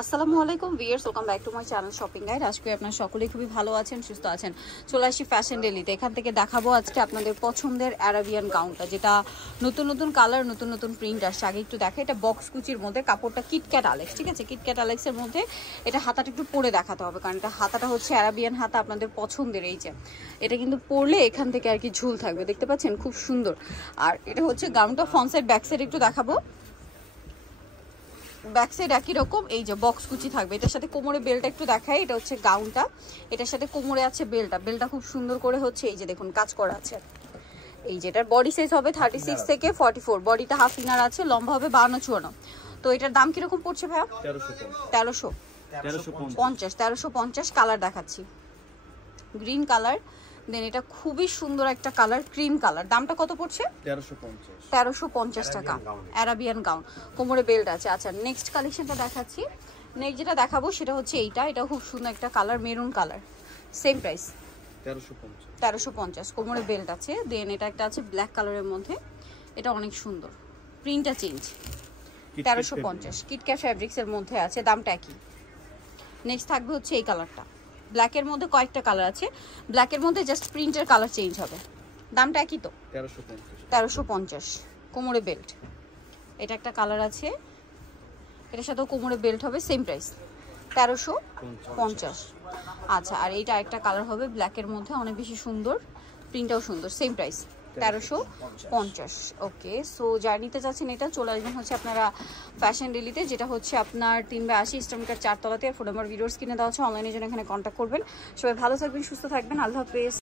আসসালামু আলাইকুম viewers, welcome back to my channel shopping guide. আজকে আপনারা সকলেই খুবই ভালো আছেন, সুস্থ আছেন। চলে আসি ফ্যাশন ডেলিতে। এখান থেকে দেখাবো আজকে আপনাদের পছন্দের অ্যারাবিয়ান গাউনটা, যেটা নতুন নতুন কালার, নতুন নতুন প্রিন্ট আসছে। আগে একটু দেখে, এটা বক্স কুচির মধ্যে, কাপড়টা কিটক্যাট আলেক্স, ঠিক আছে? কিটক্যাট আলেক্সের মধ্যে এটা হাতাটা একটু পরে দেখাতে হবে, কারণ এটা হাতাটা হচ্ছে অ্যারাবিয়ান হাতা, আপনাদের পছন্দের। এই যে এটা কিন্তু পরলে এখান থেকে আর কি ঝুল থাকবে, দেখতে পাচ্ছেন, খুব সুন্দর। আর এটা হচ্ছে গাউনটা ফ্রন্ট সাইড ব্যাক সাইড একটু দেখাবো। ব্যাক সাইড একই রকম, এই যে বক্স কুচি থাকবে। এটার সাথে কোমরে বেলটা একটু দেখাই, এটা হচ্ছে গাউনটা, এটার সাথে কোমরে আছে বেলটা খুব সুন্দর করে হচ্ছে এই যে দেখুন কাজ করা আছে। এই যে এটার বডি সাইজ হবে 36 থেকে 44, বডিটা হাফ ইনার আছে, লম্বা হবে 52-54। তো এটার দাম কিরকম পড়ছে ভাইয়া? 1350। কালার দেখাচ্ছি, গ্রিন কালার, দেন এটা খুবই সুন্দর একটা কালার, ক্রিম কালার। দামটা কত পড়ছে? 1350 টাকা। অ্যারাবিয়ান গাউন, কোমরে বেল্ট আছে। আচ্ছা, নেক্সট কালেকশনটা দেখাচ্ছি। নেক্সট যেটা দেখাবো সেটা হচ্ছে এইটা, এটা খুব সুন্দর একটা colour, maroon colour, same price 1350, কোমরে বেল্ট আছে। দেন এটা একটা আছে ব্ল্যাক কালারের মধ্যে, এটা অনেক সুন্দর, প্রিন্টটা চেঞ্জ। 1350 কিটক্যাট ফ্যাব্রিক্সের মধ্যে আছে, দামটা একই। নেক্সট থাকবে হচ্ছে এই কালারটা, ব্ল্যাকের মধ্যে কয়েকটা কালার আছে, ব্ল্যাকের মধ্যে জাস্ট প্রিন্টের কালার চেঞ্জ হবে। দামটা একই তো, 1350, কোমরে বেল্ট। এটা একটা কালার আছে, এটার সাথেও কোমরে বেল্ট হবে, সেম প্রাইস 1350। আচ্ছা, আর এইটা একটা কালার হবে ব্ল্যাকের মধ্যে, অনেক বেশি সুন্দর, প্রিন্টটাও সুন্দর, সেম প্রাইস 1350। ওকে, সো যারা নিতে চাচ্ছেন এটা চলে আসবেন হচ্ছে আপনারা ফ্যাশন ডেলিতে, যেটা হচ্ছে আপনার 3/80 ইস্টার্নকার 4 তলাতে। আর ফোন নাম্বার ভিডিওস কিনে দেওয়া হচ্ছে, অনলাইনের জন্য এখানে কন্ট্যাক্ট করবেন। সবাই ভালো থাকবেন, সুস্থ থাকবেন, আল্লাহ হাফেজ।